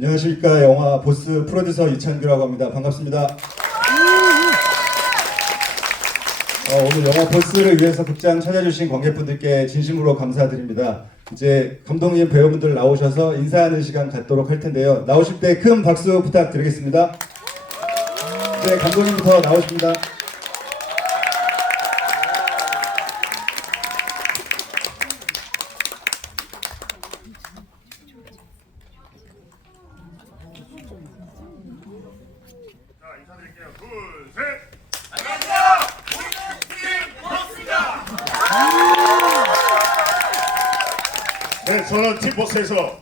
안녕하십니까 영화 보스 프로듀서 이창규라고 합니다. 반갑습니다. 어, 오늘 영화 보스를 위해서 극장 찾아주신 관객분들께 진심으로 감사드립니다. 이제 감독님 배우분들 나오셔서 인사하는 시간 갖도록 할 텐데요. 나오실 때 큰 박수 부탁드리겠습니다. 네, 감독님부터 나오십니다. 자 인사드릴게요. 둘, 셋. 네, 저는 팀버스에서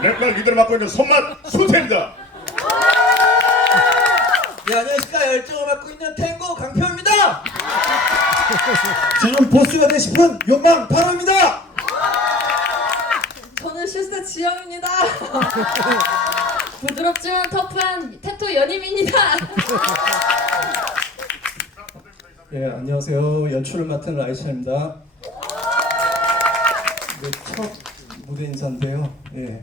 랩걸 리더를 맡고 있는 손맛 수태입니다. 네, 안녕하십니까 열정을 맡고 있는 탱고 강표입니다. 저는 보스가 되고 싶은 욕망 바로입니다. 저는 실세 지영입니다. 부드럽지만 터프한 태토 연임입니다. 예, 안녕하세요. 연출을 맡은 라이샤입니다. 네, 첫 무대 인사인데요. 예,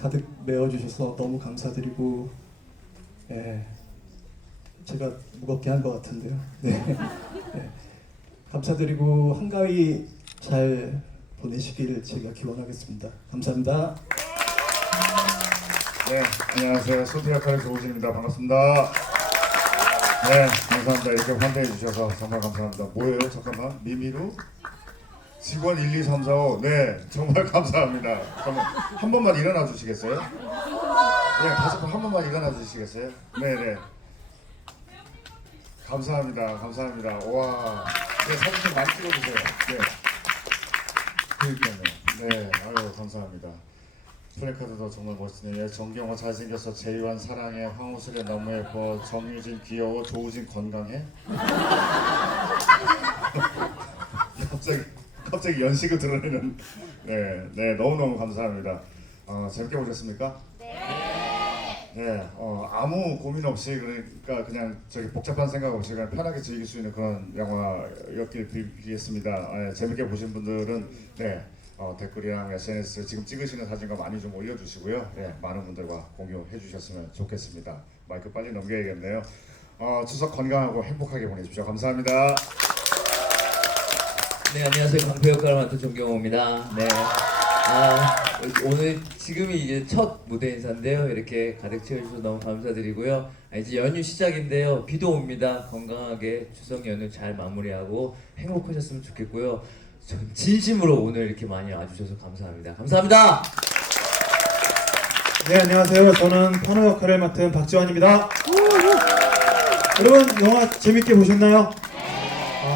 가득 메워주셔서 너무 감사드리고, 예, 제가 무겁게 한 것 같은데요. 네, 예, 감사드리고 한가위 잘 보내시길 제가 기원하겠습니다. 감사합니다. 네, 안녕하세요. 역할의 조우진입니다. 반갑습니다. 네, 감사합니다. 이렇게 환대해 주셔서 정말 감사합니다. 뭐예요? 잠깐만. 미미루? 직원 1, 2, 3, 4, 5. 네, 정말 감사합니다. 정말 한 번만 일어나 주시겠어요? 네, 다섯 번 한 번만 일어나 주시겠어요? 네, 네. 감사합니다. 감사합니다. 와, 네, 사진 좀 많이 찍어주세요. 네. 그러니까요. 네, 아유, 감사합니다. 플래카드도 정말 멋지네요. 정경호 잘생겨서 재유한 사랑해, 황우슬에 너무 예뻐, 정유진 귀여워, 조우진 건강해. 갑자기 갑자기 연식을 드러내는 네, 네 너무 너무 감사합니다. 어, 재밌게 보셨습니까? 네, 어, 아무 고민 없이 그러니까 그냥 저기 복잡한 생각 없이 그냥 편하게 즐길 수 있는 그런 영화였길 빌겠습니다. 아, 예, 재밌게 보신 분들은 네, 어, 댓글이랑 SNS 지금 찍으시는 사진과 많이 좀 올려주시고요. 예, 많은 분들과 공유해 주셨으면 좋겠습니다. 마이크 빨리 넘겨야겠네요. 어, 추석 건강하고 행복하게 보내십시오. 감사합니다. 네, 안녕하세요 강표 역할을 맡은 정경호입니다. 네. 아, 오늘 지금이 이제 첫 무대 인사인데요. 이렇게 가득 채워주셔서 너무 감사드리고요. 아, 이제 연휴 시작인데요. 비도 옵니다. 건강하게 추석 연휴 잘 마무리하고 행복하셨으면 좋겠고요. 전 진심으로 오늘 이렇게 많이 와주셔서 감사합니다. 감사합니다. 네, 안녕하세요. 저는 파노 역할을 맡은 박지환입니다. 여러분, 영화 재밌게 보셨나요?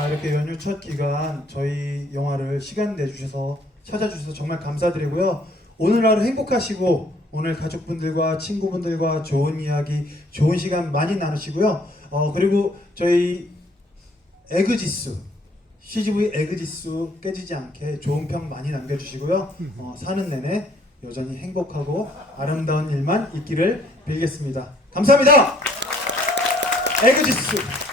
아, 이렇게 연휴 첫 기간 저희 영화를 시간 내주셔서 찾아주셔서 정말 감사드리고요. 오늘 하루 행복하시고 오늘 가족분들과 친구분들과 좋은 이야기, 좋은 시간 많이 나누시고요. 어, 그리고 저희 에그지수 CGV 에그지수 깨지지 않게 좋은 평 많이 남겨주시고요. 어, 사는 내내 여전히 행복하고 아름다운 일만 있기를 빌겠습니다. 감사합니다. 에그지수.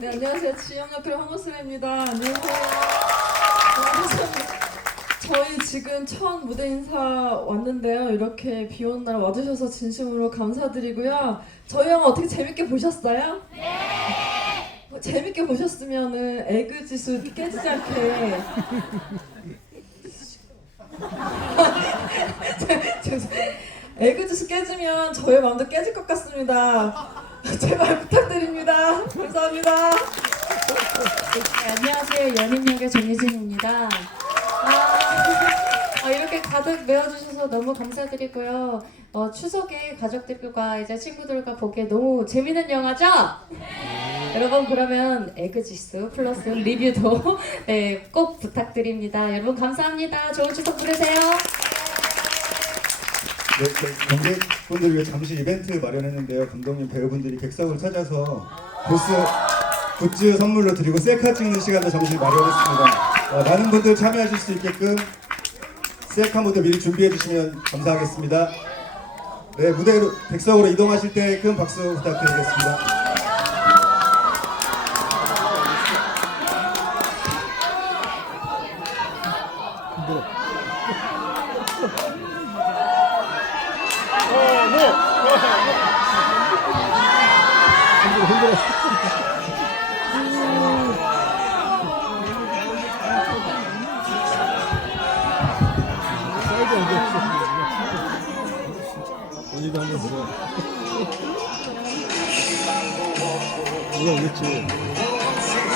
네, 안녕하세요. 지영 역할 황호슬입니다. 안녕하세요. 저희 지금 첫 무대 인사 왔는데요. 이렇게 비 오는 날 와주셔서 진심으로 감사드리고요. 저희 영화 어떻게 재밌게 보셨어요? 네! 재밌게 보셨으면은 에그 지수 깨지지 않게 에그 지수 깨지면 저의 마음도 깨질 것 같습니다. 제발 부탁드립니다. 감사합니다. 네, 안녕하세요. 연인역의 정유진입니다. 아, 아, 이렇게 가득 메워주셔서 너무 감사드리고요. 어, 추석에 가족들과 이제 친구들과 보기에 너무 재밌는 영화죠? 여러분 그러면 에그지수 플러스 리뷰도 네, 꼭 부탁드립니다. 여러분 감사합니다. 좋은 추석 보내세요. 네, 저희 관객분들 위해 잠시 이벤트 마련했는데요. 감독님 배우분들이 객석을 찾아서 보스 굿즈 선물로 드리고 셀카 찍는 시간도 잠시 마련했습니다. 어, 많은 분들 참여하실 수 있게끔 셀카 모드 미리 준비해 주시면 감사하겠습니다. 네, 무대로 객석으로 이동하실 때 큰 박수 부탁드리겠습니다.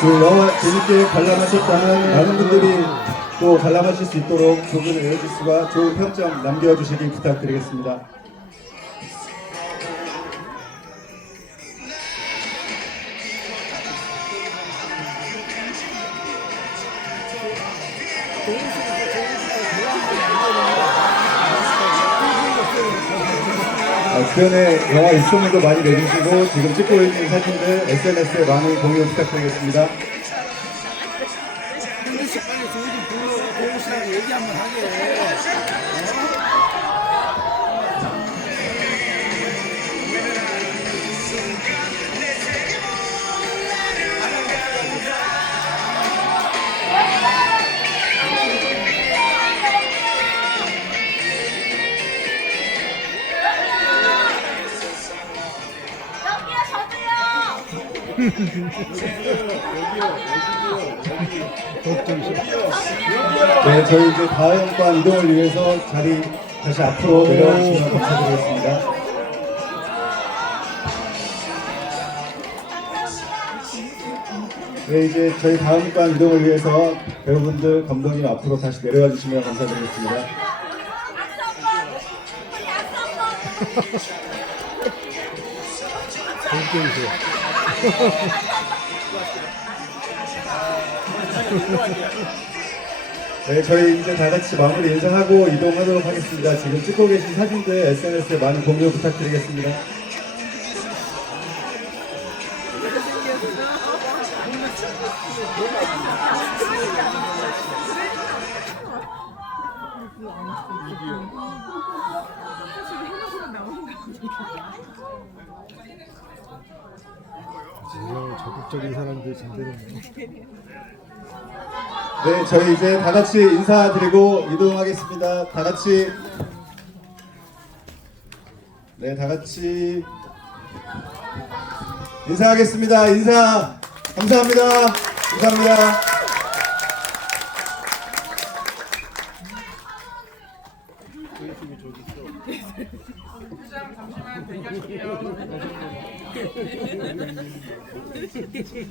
그 영화 재밌게 관람하셨다면 많은 분들이 또 관람하실 수 있도록 좋은 에어지스와 좋은 평점 남겨주시기 부탁드리겠습니다. 주변에 영화 입소문도 많이 내주시고 지금 찍고 있는 사진들 SNS에 많은 공유 부탁드리겠습니다. 네, 저희 이제 다음 반 이동을 위해서 자리 다시 앞으로 내려와 주시면 감사드리겠습니다. 네, 이제 저희 다음 반 이동을 위해서 배우분들, 감독님 앞으로 다시 내려와 주시면 감사드리겠습니다. 네, 저희 이제 다 같이 마무리 인사하고 이동하도록 하겠습니다. 지금 찍고 계신 사진들 SNS에 많은 공유 부탁드리겠습니다. 적극적인 사람들 잘 되는 네, 저희 이제 다 같이 인사드리고 이동하겠습니다. 다 같이 네, 다 같이 인사하겠습니다. 인사 감사합니다. 감사합니다. ハハハハ!